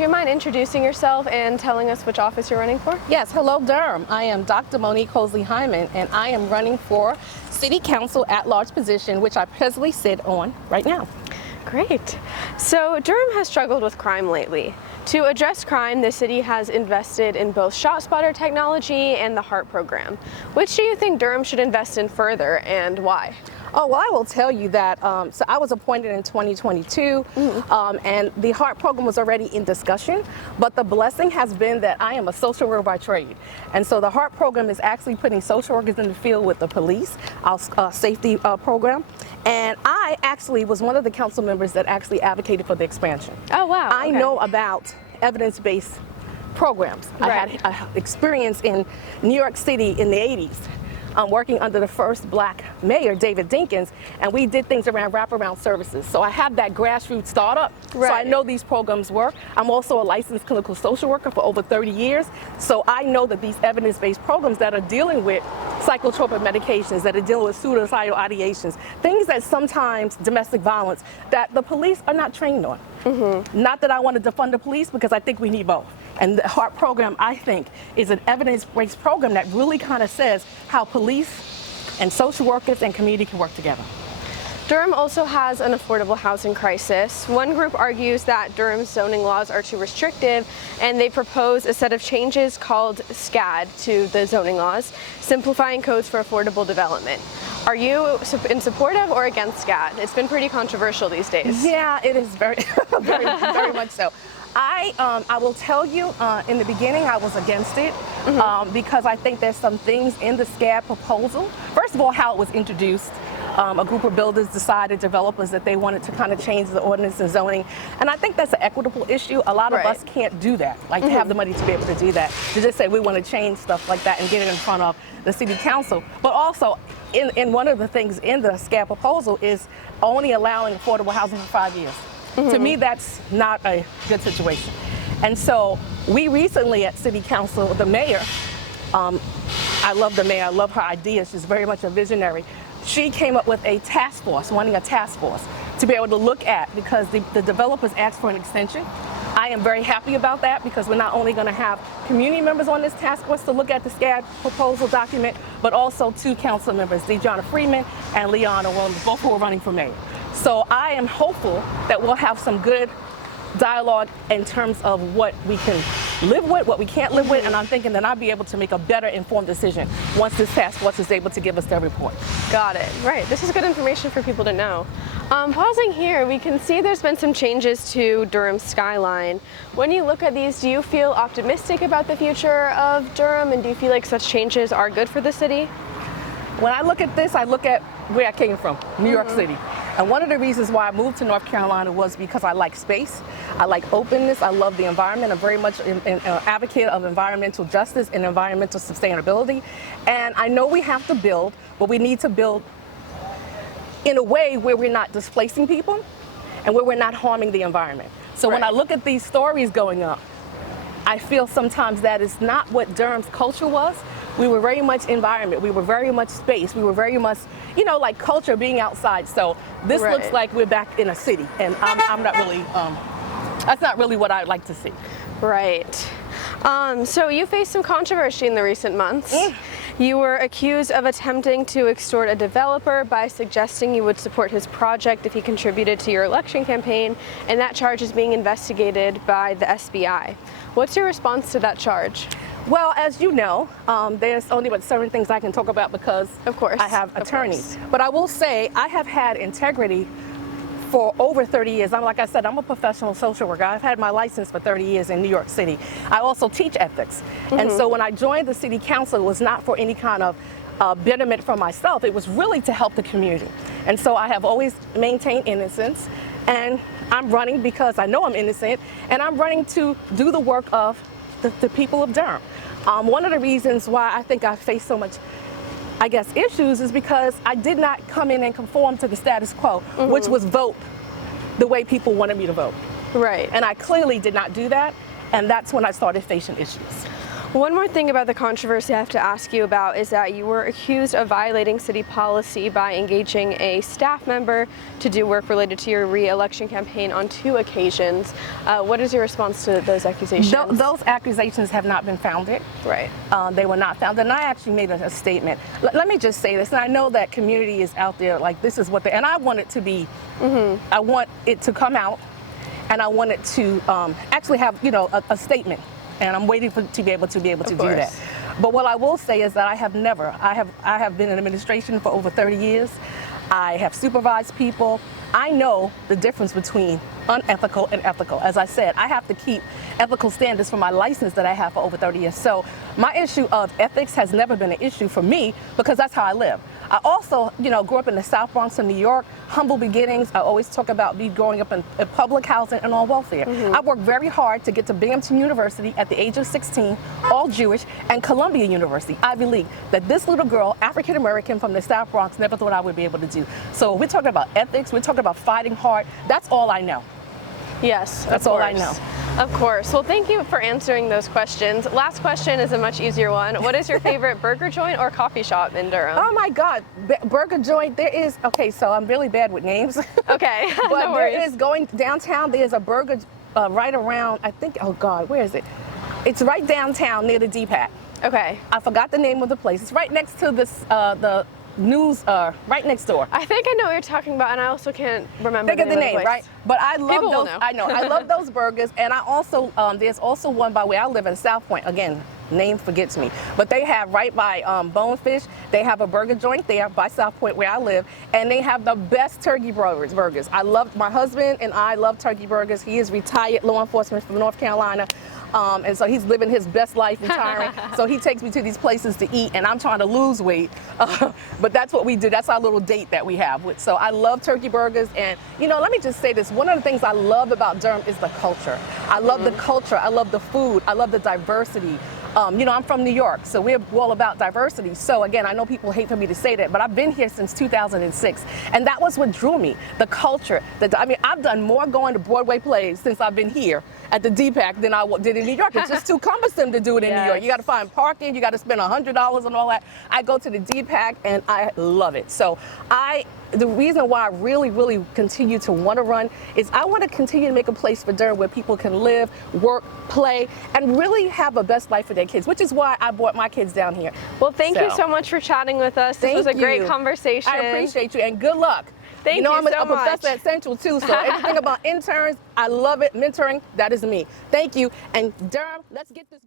you mind introducing yourself and telling us which office you're running for? Yes, hello Durham. I am Dr. Monique Holsey-Hyman, and I am running for City Council at-large position, which I presently sit on right now. Great. So Durham has struggled with crime lately. To address crime, the city has invested in both ShotSpotter technology and the HEART program. Which do you think Durham should invest in further, and why? Oh, well, I will tell you that, so I was appointed in 2022, and the HEART program was already in discussion, but the blessing has been that I am a social worker by trade. And so the HEART program is actually putting social workers in the field with the police, our safety program. And I actually was one of the council members that actually advocated for the expansion. Oh, wow. I know about evidence-based programs. Right. I had experience in New York City in the 80s. Working under the first black mayor, David Dinkins, and we did things around wraparound services. So I have that grassroots startup, so I know these programs work. I'm also a licensed clinical social worker for over 30 years, so I know that these evidence-based programs that are dealing with psychotropic medications, that are dealing with suicidal ideations, things that sometimes domestic violence, that the police are not trained on. Not that I want to defund the police, because I think we need both. And the HEART program, I think, is an evidence-based program that really kind of says how police and social workers and community can work together. Durham also has an affordable housing crisis. One group argues that Durham's zoning laws are too restrictive, and they propose a set of changes called SCAD to the zoning laws, simplifying codes for affordable development. Are you in support of or against SCAD? It's been pretty controversial these days. Yeah, it is very, very much so. I will tell you, in the beginning, I was against it because I think there's some things in the SCAD proposal. First of all, how it was introduced. A group of builders decided, developers, that they wanted to kind of change the ordinance and zoning. And I think that's an equitable issue. A lot of us can't do that, like to have the money to be able to do that. To just say we want to change stuff like that and get it in front of the city council. But also, in one of the things in the SCAD proposal is only allowing affordable housing for 5 years. To me, that's not a good situation. And so we recently at City Council, the mayor, I love the mayor, I love her ideas, she's very much a visionary. She came up with a task force, wanting a task force to be able to look at, because the developers asked for an extension. I am very happy about that, because we're not only going to have community members on this task force to look at the SCAD proposal document, but also 2 council members, Dejana Freeman and Leona Williams, both who are running for mayor. So I am hopeful that we'll have some good dialogue in terms of what we can live with, what we can't live with, and I'm thinking that I'll be able to make a better informed decision once this task force is able to give us their report. Got it. Right. This is good information for people to know. Pausing here, we can see there's been some changes to Durham's Skyline. When you look at these, do you feel optimistic about the future of Durham, and do you feel like such changes are good for the city? When I look at this, I look at where I came from, New York City. And one of the reasons why I moved to North Carolina was because I like space, I like openness, I love the environment. I'm very much an advocate of environmental justice and environmental sustainability. And I know we have to build, but we need to build in a way where we're not displacing people and where we're not harming the environment. So when I look at these stories going up, I feel sometimes that is not what Durham's culture was. We were very much environment, we were very much space, we were very much, you know, like culture, being outside. So this looks like we're back in a city, and I'm not really, that's not really what I'd like to see. Right. So you faced some controversy in the recent months. You were accused of attempting to extort a developer by suggesting you would support his project if he contributed to your election campaign, and that charge is being investigated by the SBI. What's your response to that charge? Well, as you know, there's only but certain things I can talk about because of course I have attorneys. But I will say I have had integrity for over 30 years. Like I said, I'm a professional social worker. I've had my license for 30 years in New York City. I also teach ethics. And so when I joined the city council, it was not for any kind of betterment for myself. It was really to help the community. And so I have always maintained innocence. And I'm running because I know I'm innocent. And I'm running to do the work of the people of Durham. One of the reasons why I think I face so much, I guess, issues is because I did not come in and conform to the status quo, which was vote the way people wanted me to vote. Right. And I clearly did not do that, and that's when I started facing issues. One more thing about the controversy I have to ask you about is that you were accused of violating city policy by engaging a staff member to do work related to your re-election campaign on 2 occasions. What is your response to those accusations? Those accusations have not been founded. Right. They were not founded, and I actually made a statement. Let me just say this, and I know that community is out there like this is what they, and I want it to be, I want it to come out, and I want it to actually have, you know, a statement. And I'm waiting to be able to do that. But what I will say is that I have been in administration for over 30 years. I have supervised people. I know the difference between unethical and ethical. As I said, I have to keep ethical standards for my license that I have for over 30 years. So my issue of ethics has never been an issue for me because that's how I live. I also, you know, grew up in the South Bronx of New York, humble beginnings. I always talk about me growing up in public housing and on welfare. I worked very hard to get to Binghamton University at the age of 16, all Jewish, and Columbia University, Ivy League, that this little girl, African American from the South Bronx, never thought I would be able to do. So we're talking about ethics, we're talking about fighting hard. That's all I know. Yes, that's all I know. Of course. Well, thank you for answering those questions. Last question is a much easier one. What is your favorite burger joint or coffee shop in Durham? Oh my God, burger joint. There is, okay, so I'm really bad with names. Okay, but no there worries. is going downtown. There's a burger right around, I think, oh God, where is it? It's right downtown near the DPAC. Okay. I forgot the name of the place. It's right next to this, the news, right next door. I think I know what you're talking about, and I also can't remember the name, right? But I love People will those. know. I know. I love those burgers, and I also there's also one by where I live in South Point. Again, name forgets me, but they have right by Bonefish. They have a burger joint there by South Point where I live, and they have the best turkey burgers. I love, my husband and I love turkey burgers. He is retired law enforcement from North Carolina. And so he's living his best life retiring. So he takes me to these places to eat, and I'm trying to lose weight. But that's what we do. That's our little date that we have. So I love turkey burgers. And, you know, let me just say this. One of the things I love about Durham is the culture. I love the culture. I love the food. I love the diversity. You know, I'm from New York, so we're all about diversity. So again, I know people hate for me to say that, but I've been here since 2006, and that was what drew me, the culture. I mean, I've done more going to Broadway plays since I've been here at the DPAC than I did in New York. It's just too cumbersome to do it in New York. You got to find parking, you got to spend $100 and all that. I go to the DPAC, and I love it. So the reason why I really continue to want to run is I want to continue to make a place for Durham where people can live, work, play, and really have a best life for their kids, which is why I brought my kids down here. Well, thank you so much for chatting with us. This was a great conversation. I appreciate you, and good luck. Thank you know, I'm so a professor at Central too, so everything about interns, I love it. Mentoring, that is me. Thank you. And Durham, let's get this.